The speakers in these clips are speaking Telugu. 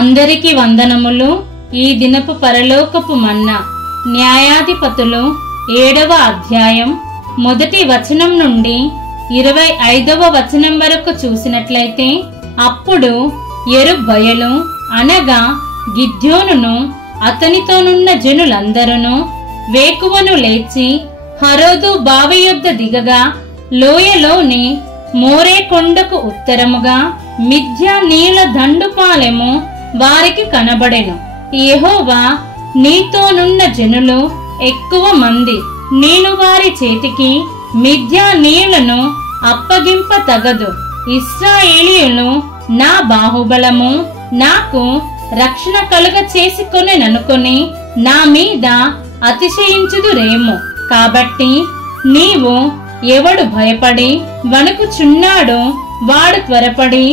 అందరికీ వందనములు. ఈ దినపు పరలోకపు మన్నా న్యాయాధిపతులు 7వ అధ్యాయం మొదటి వచనం నుండి 25వ వచనం వరకు చూసినట్లయితే, అప్పుడు యెరుబ్బయలు అనగా గిద్యోనును అతనితోనున్న జనులందరూ వేకువను లేచి హరోదు బావి యొద్ద దిగగా, లోయలోని మోరే కొండకు ఉత్తరముగా మిద్యానీయుల దండుపాలెము వారికి కనబడెను. యెహోవా నీతోనున్న జనులు ఎక్కువ మంది, నేను వారి చేతికి మిద్యానీయులను అప్పగింప తగదు. ఇశ్రాయేలీయులు నా బాహుబలము, నాకు రక్షణ కలుగ చేసుకొనెననుకొని నా మీద అతిశయించుదురేమో. కాబట్టి నీవు ఎవడు భయపడి వణుకుచున్నాడో వాడు త్వరపడి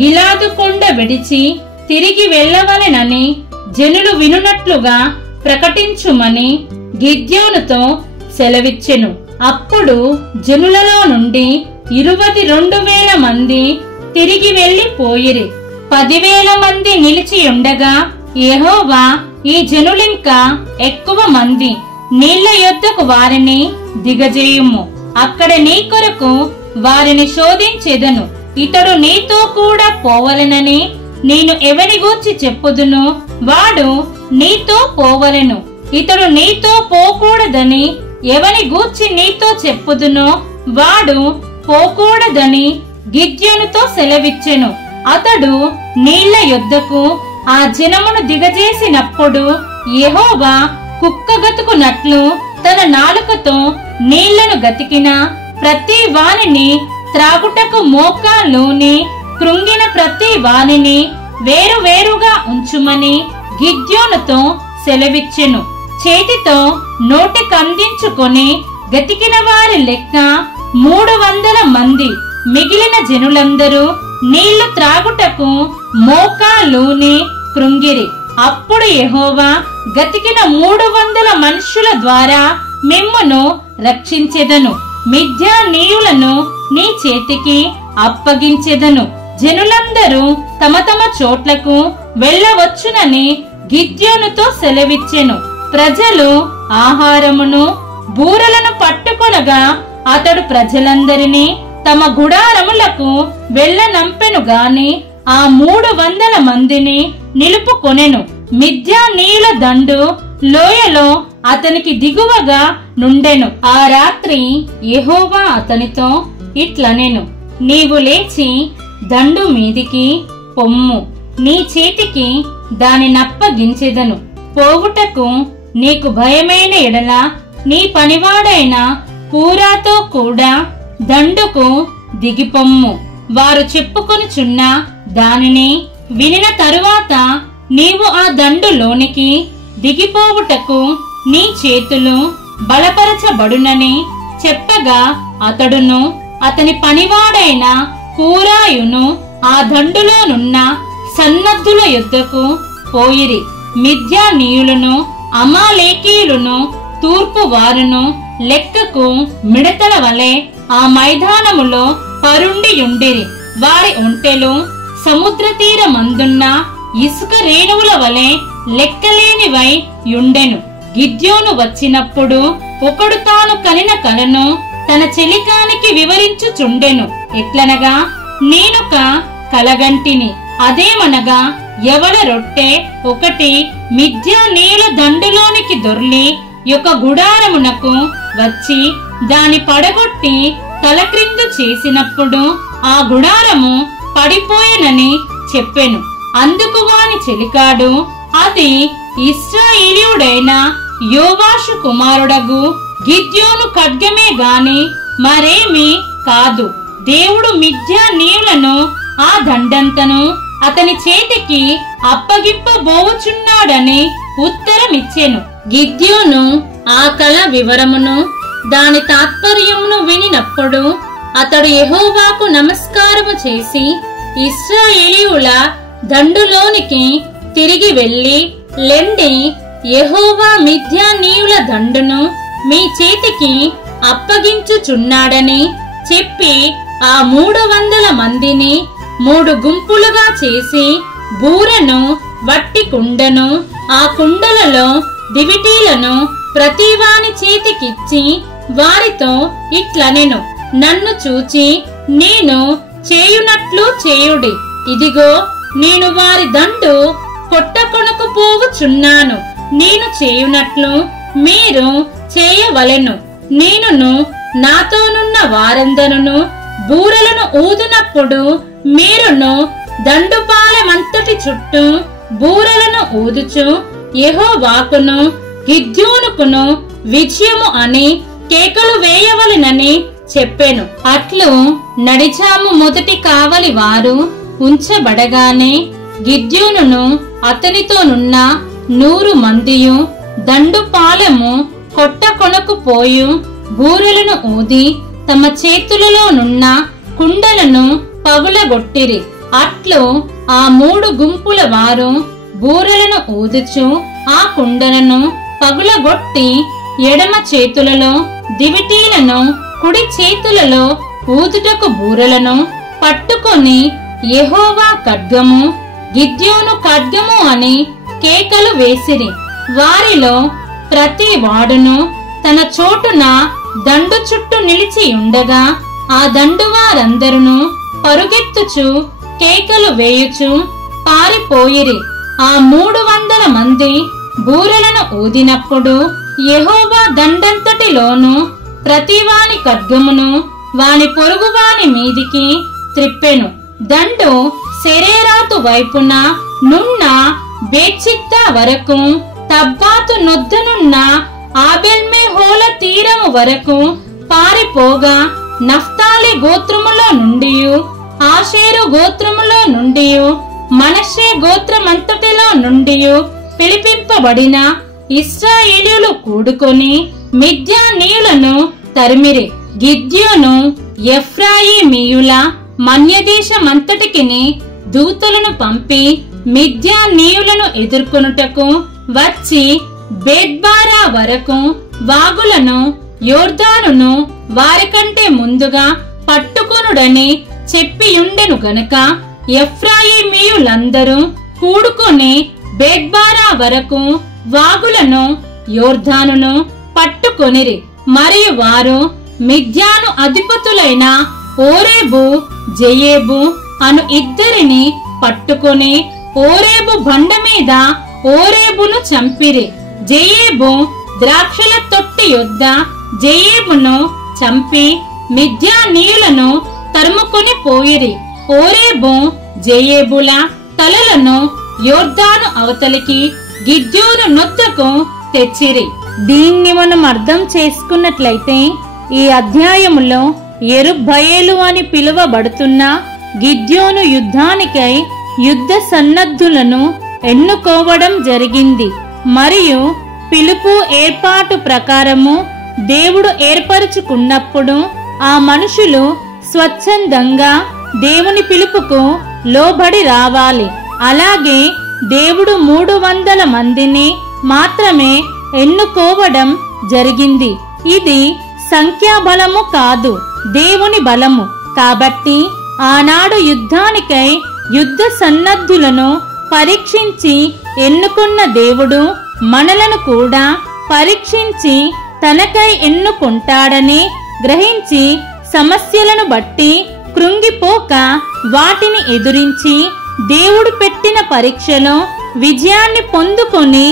గిలాదు కొండ విడిచి తిరిగి వెళ్ళవలెనని జనులు వినునట్లుగా ప్రకటించుమని గిద్యోనుతో సెలవిచ్చెను. అప్పుడు జనులలో నుండి 22,000 మంది తిరిగి వెళ్లిపోయిరి. 10,000 మంది నిలిచి ఉండగా, యెహోవా ఈ జనులింకా ఎక్కువ మంది నీళ్ల యొద్దకు వారిని దిగజేయుము, అక్కడ నీ కొరకు వారిని శోధించెదను. ఇతడు నీతో కూడా పోవలెనని నేను ఎవని గూర్చి చెప్పుదును, వాడు నీతో పోవలెను. ఇతడు నీతో పోకూడదని ఎవని గూర్చి నీతో చెప్పుదునో వాడు పోకూడదని గిద్యోనుతో సెలవిచ్చెను. అతడు నీళ్ల యొద్దకు ఆ జనమును దిగజేసినప్పుడు యెహోవా కుక్క గతుకునట్లు తన నాలుకతో నీళ్లను గతికిన ప్రతి వానిని, త్రాగుటకు మోకాల్లోని కృంగిన ప్రతి వానిని వేరువేరుగా ఉంచుమని గిద్యోనుతో సెలవిచ్చెను. చేతితో నోటికందించుకొని గతికిన వారి లెక్క 300 మంది. మిగిలిన జనులందరూ నీళ్లు త్రాగుటకు మోకాల్లోని కృంగిరి. అప్పుడు యెహోవా గతికిన 300 మనుష్యుల ద్వారా మిమ్మును రక్షించెదను, మిద్యానీయులను నీ చేతికి అప్పగించెదను. జనులందరూ తమ తమ చోట్లకు వెళ్ళవచ్చునని గిద్యోనుతో సెలవిచ్చెను. ప్రజలు ఆహారమును బూరలను పట్టుకొనగా అతడు ప్రజలందరినీ తమ గుడారములకు వెళ్ళనంపెను గాని ఆ 300 మందిని నిలుపుకొనెను. మిద్యానీయుల దండు లోయలో అతనికి దిగువగా నుండెను. ఆ రాత్రి యెహోవా అతనితో ఇట్లనెను, నీవు లేచి దండు మీదికి పొమ్ము, నీ చేతికి దానినప్పగించెదను. పోవుటకు నీకు భయమైన ఎడల నీ పనివాడైన పూరాతో కూడా దండుకు దిగిపొమ్ము. వారు చెప్పుకొనుచున్న దానిని వినిన తరువాత నీవు ఆ దండులోనికి దిగిపోవుటకు నీ చేతులు బలపరచబడునని చెప్పగా, అతడును అతని పనివాడైన పూరాయును ఆ దండులోనున్న సన్నద్ధుల యొద్దకు పోయిరి. మిద్యానీయులను అమాలేకీయులను తూర్పు వారును లెక్కకు మిడతల వలె ఆ మైదానములో పరుండియుండిరి. వారి ఒంటెలు సముద్ర తీరమందున్న ఇసుక రేణువుల వలె లెక్కలేనివై యుండెను. గిద్యోను వచ్చినప్పుడు ఒకడు తాను కనిన కలను తన చెలికానికి వివరించుచుండెను. ఎట్లనగా, నేనొక కలగంటిని, అదేమనగా యవల రొట్టె ఒకటి మిద్యానీయుల దండులోనికి దొర్లి ఒక గుడారమునకు వచ్చి దాని పడగొట్టి తలక్రిందు చేసినప్పుడు ఆ గుడారము పడిపోయెనని చెప్పెను. అందుకు వాని చెలికాడు, అది ఇశ్రాయేలీయుడైన యోవాషు కుమారుడగు గిద్యోను ఖడ్గమే గాని మరేమీ కాదు. దేవుడు మిద్యానీయులను ఆ దండంతను అతని చేతికి అప్పగింపబోవుచున్నాడని ఉత్తరమిచ్చెను. గిద్యోను ఆ కల వివరమును దాని తాత్పర్యమును వినినప్పుడు అతడు యెహోవాకు నమస్కారము చేసి ఇశ్రాయేలీయుల దండులోనికి తిరిగి వెళ్లి, లెండి, యెహోవా మిద్యానీయుల దండును మీ చేతికి అప్పగించుచున్నాడని చెప్పి ఆ 300 మందిని 3 గుంపులుగా చేసి బూరను వట్టి కుండను, ఆ కుండలలో దివిటీలను ప్రతివాని చేతికిచ్చి వారితో ఇట్లనెను, నన్ను చూచి నేను చేయునట్లు చేయుడి. ఇదిగో నేను వారి దండు కొట్టకొనకు పోవుచున్నాను. నేను చేయునట్లు మీరు చేయవలెను. నేనును నాతోనున్న వారందరును బూరలను ఊదునప్పుడు మీరును దండుపాలెమంతటి చుట్టూ బూరలను ఊదుచు యెహోవాకును గిద్యోనుకును విజయము అని కేకలు వేయవలెనని చెప్పెను. అట్లు నడిచాము మొదటి కావలి వారు ఉంచబడగానే గిద్యోనును అతనితోనున్న 100 మందియు దండుపాలెము కొట్టకొనకు పోయు బూరెలను ఊది తమ చేతులలోనున్న కుండలను పగులగొట్టిరి. అట్లు ఆ 3 గుంపుల వారు బూరెలను ఊదుచు ఆ కుండలను పగులగొట్టి ఎడమ చేతులలో దివిటీలను కుడి చేతులలో ఊదుటకు బూరెలను పట్టుకొని యెహోవా ఖడ్గము, గిద్యోను ఖడ్గము అని కేకలు వేసిరి. వారిలో ప్రతి వాడును తన చోటున దండు చుట్టూ నిలిచి ఉండగా ఆ దండు వారందరును పరుగెత్తుచు కేకలు వేయుచు పారిపోయిరి. ఆ 300 మంది బూరెలను ఊదినప్పుడు యెహోవా దండంతటిలోను ప్రతివాని ఖడ్గమును వాని పొరుగువాని మీదికి త్రిప్పెను. దండు సెరేరాతు వైపున నున్న బేచిత్తా వరకు, తబ్బాతు నొద్దనున్న ఆబెల్మెహోల తీరము వరకు పారిపోగా నఫ్తాలి గోత్రములో నుండియు, ఆషేరు గోత్రములో నుండియు, మనష్షే గోత్రమంతటిలో నుండియు పిలిపింపబడిన ఇశ్రాయేలీయులు కూడుకొని మిద్యానీయులను తరిమిరి. గిద్యోను ఎఫ్రాయిమీయుల మన్యదేశమంతటికిని దూతలను పంపి మిద్యానీయులను ఎదుర్కొనుటకు వచ్చి బేత్బారా వరకు వాగులను యోర్దానును వారికంటే ముందుగా పట్టుకొనుడని చెప్పియుండెను గనుక ఎఫ్రాయిమీయులందరూ కూడుకొని బేత్బారా వరకు వాగులను యోర్దానును పట్టుకొనిరి. మరియు వారు మిద్యాను అధిపతులైన ఓరేబు, జెయేబు అను ఇద్దరిని పట్టుకొని ఓరేబు బండ మీద ఓరేబును చంపిరి. జెయేబు ద్రాక్షల తొట్టి యొద్ద జెయేబును చంపి మిద్యానీయులను తరుముకొని పోయిరి. ఓరేబు, జెయేబుల తలలను యోర్దాను అవతలికి గిద్యోను నొద్దకు తెచ్చిరి. దీన్ని మనం అర్థం చేసుకున్నట్లయితే ఈ అధ్యాయములో యెరుబ్బయలు అని పిలువబడుతున్న గిద్యోను యుద్ధానికై యుద్ధ సన్నద్ధులను ఎన్నుకోవడం జరిగింది. మరియు పిలుపు ఏర్పాటు ప్రకారము దేవుడు ఏర్పరచుకున్నప్పుడు ఆ మనుషులు స్వచ్ఛందంగా దేవుని పిలుపుకు లోబడి రావాలి. అలాగే దేవుడు 300 మందిని మాత్రమే ఎన్నుకోవడం జరిగింది. ఇది సంఖ్యాబలము కాదు, దేవుని బలము. కాబట్టి ఆనాడు యుద్ధానికై యుద్ధ సన్నద్ధులను పరీక్షించి ఎన్నుకున్న దేవుడు మనలను కూడా పరీక్షించి తనకై ఎన్నుకుంటాడని గ్రహించి సమస్యలను బట్టి కృంగిపోక వాటిని ఎదురించి దేవుడు పెట్టిన పరీక్షలో విజయాన్ని పొందుకొని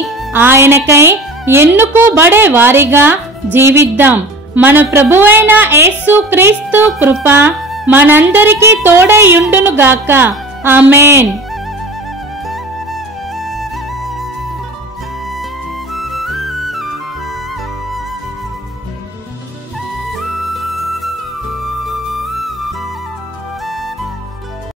ఆయనకై ఎన్నుకోబడే వారిగా జీవిద్దాం. మన ప్రభువైన యేసు క్రీస్తు కృప మనందరికీ తోడై యుండును గాక. ఆమేన్.